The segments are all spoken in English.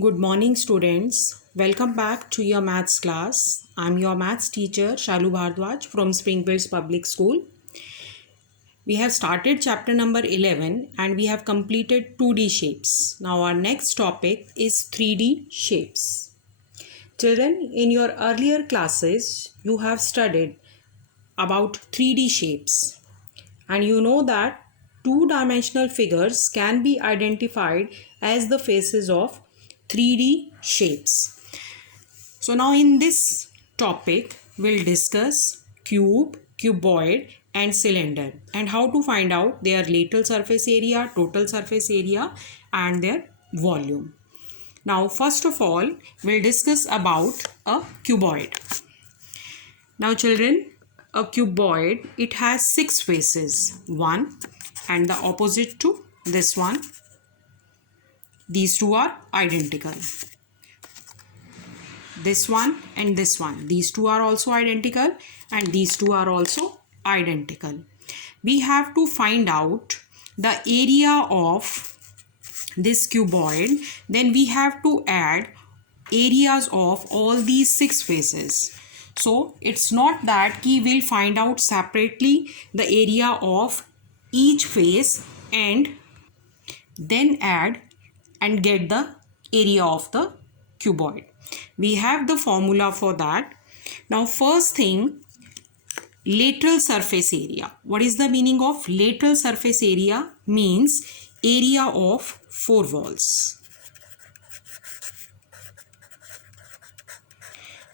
Good morning, students. Welcome back to your maths class. I'm your maths teacher, Shalu Bhardwaj from Springfields Public School. We have started chapter number 11 and we have completed 2D shapes. Now, our next topic is 3D shapes. Children, in your earlier classes, you have studied about 3D shapes, and you know that two-dimensional figures can be identified as the faces of 3D shapes. So now in this topic, we'll discuss cube, cuboid and cylinder and how to find out their lateral surface area, total surface area and their volume. Now first of all, we'll discuss about a cuboid. Now children, a cuboid, it has 6 faces. One and the opposite to this one. These two are identical. This one and this one, these two are also identical and these two are also identical. We have to find out the area of this cuboid, then we have to add areas of all these 6 faces. So it's not that we will find out separately the area of each face and then add and get the area of the cuboid. We have the formula for that. Now first thing, lateral surface area. What is the meaning of lateral surface area? Means area of 4 walls.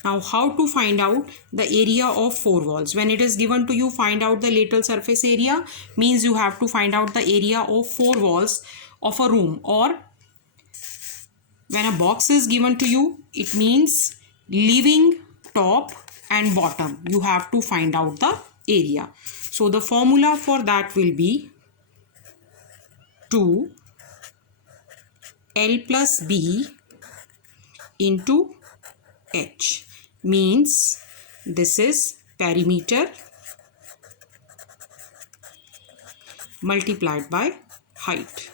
Now how to find out the area of 4 walls? When it is given to you, find out the lateral surface area, means you have to find out the area of 4 walls of a room, or when a box is given to you, it means leaving top and bottom. You have to find out the area. So the formula for that will be 2 L plus B into H. Means this is perimeter multiplied by height.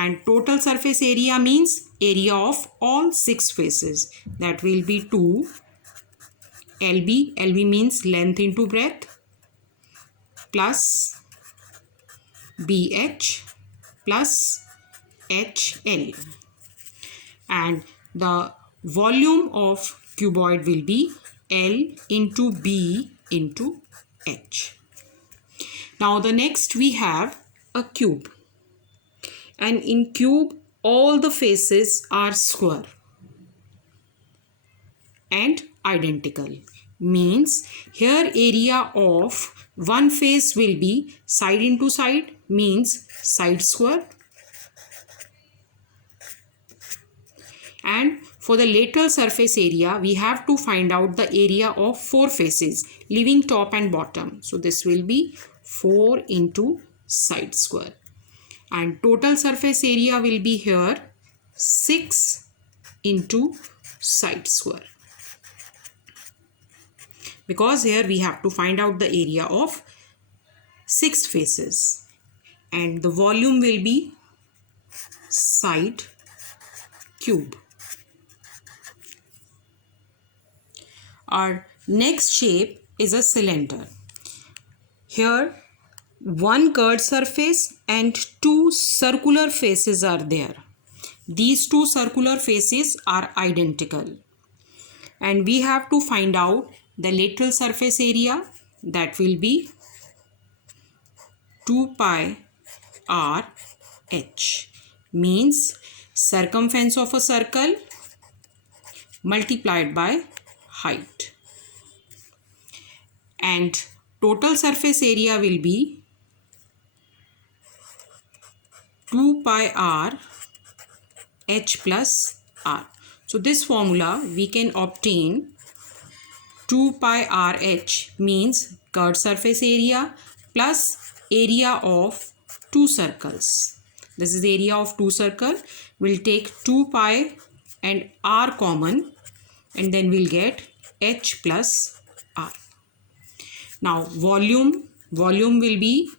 And total surface area means area of all 6 faces. That will be 2 LB. LB means length into breadth, plus BH plus HL. And the volume of cuboid will be L into B into H. Now the next we have a cube. And in cube, all the faces are square and identical. Means here area of one face will be side into side, means side square. And for the lateral surface area, we have to find out the area of 4 faces, leaving top and bottom. So this will be 4 into side square. And total surface area will be here 6 into side square, because here we have to find out the area of 6 faces, and the volume will be side cube. Our next shape is a cylinder. Here one curved surface and 2 circular faces are there. These 2 circular faces are identical. And we have to find out the lateral surface area. That will be 2 pi r h. Means circumference of a circle multiplied by height. And total surface area will be 2 pi r h plus r. So this formula we can obtain 2 pi r h means curved surface area plus area of 2 circles. This is area of 2 circles. We'll take 2 pi and r common, and then we'll get h plus r. Now volume will be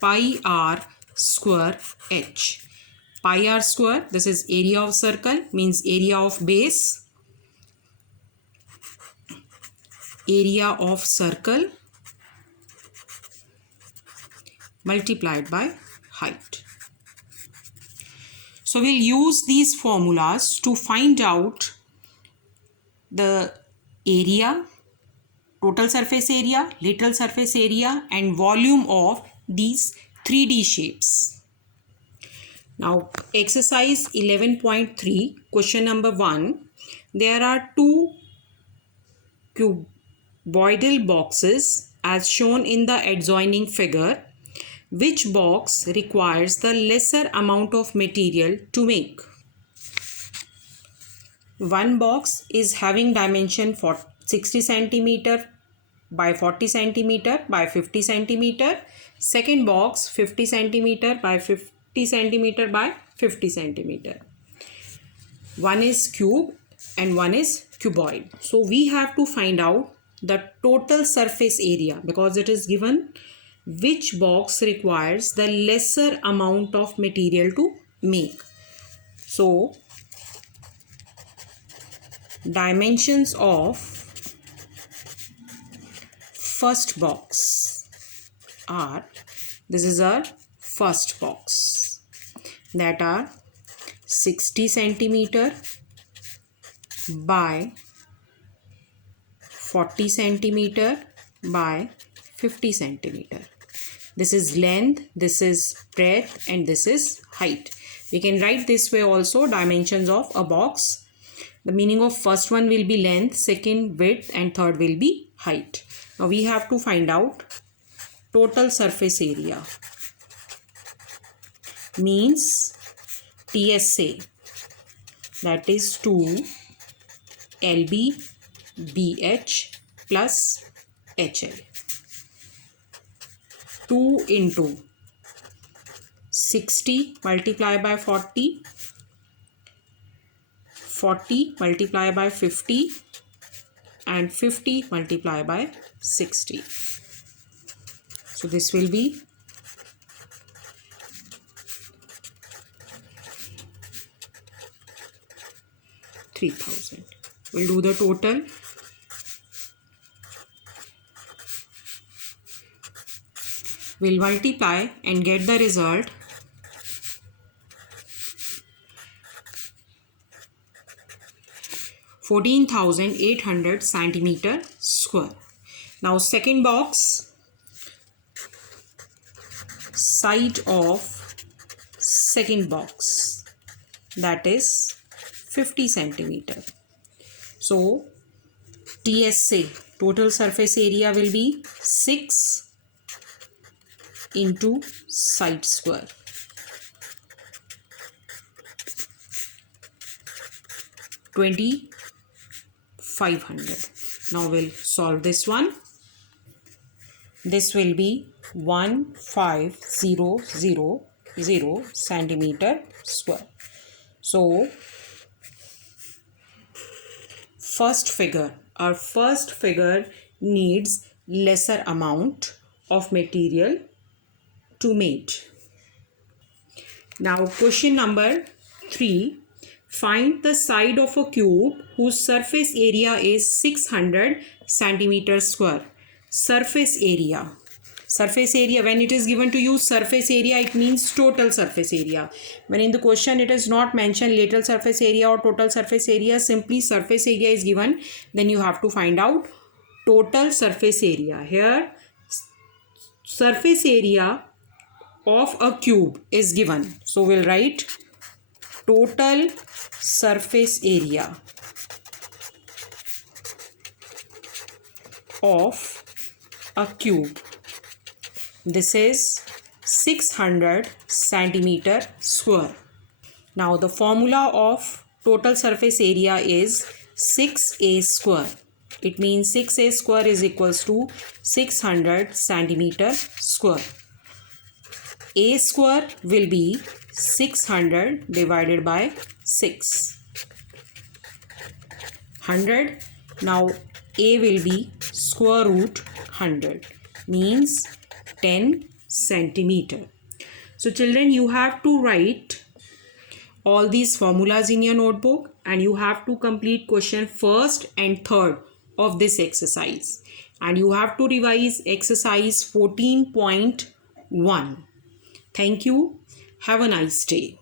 pi r square h. pi r square, this is area of circle, means area of base, area of circle multiplied by height. So we'll use these formulas to find out the area, total surface area, lateral surface area and volume of these 3D shapes. Now exercise 11.3, question number 1. There are two cuboidal boxes as shown in the adjoining figure. Which box requires the lesser amount of material to make? One box is having dimension for 60 centimeter by 40 centimeter by 50 centimeter. Second box 50 centimeter by 50 centimeter by 50 centimeter. One is cube and one is cuboid. So we have to find out the total surface area because it is given which box requires the lesser amount of material to make. So dimensions of first box are, this is our first box, that are 60 centimeter by 40 centimeter by 50 centimeter. This is length, this is breadth and this is height. We can write this way also, dimensions of a box. The meaning of first one will be length, second width and third will be height. Now we have to find out total surface area, means TSA, that is 2 LB BH plus HL. 2 into 60 multiplied by 40, 40 multiplied by 50 and 50 multiplied by 60. So this will be 3000. We'll do the total. We'll multiply and get the result. (14,800 centimeter square). Now second box, side of second box, that is 50 centimeter. So TSA, total surface area, will be 6 into side square. 2,500. Now we'll solve this one. This will be 15,000 centimeter square. So our first figure needs lesser amount of material to make. Now question number 3. Find the side of a cube whose surface area is 600 centimeter square. Surface area. Surface area, when it is given to you surface area, it means total surface area. When in the question it is not mentioned lateral surface area or total surface area, simply surface area is given, then you have to find out total surface area. Here surface area of a cube is given. So we'll write total surface area of a cube. This is 600 centimeter square. Now the formula of total surface area is 6a square. It means 6a square is equals to 600 centimeter square. A square will be 600 divided by 6. 100. Now A will be square root 100, means 10 centimeter. So children, you have to write all these formulas in your notebook and you have to complete question first and third of this exercise. And you have to revise exercise 14.1. Thank you. Have a nice day.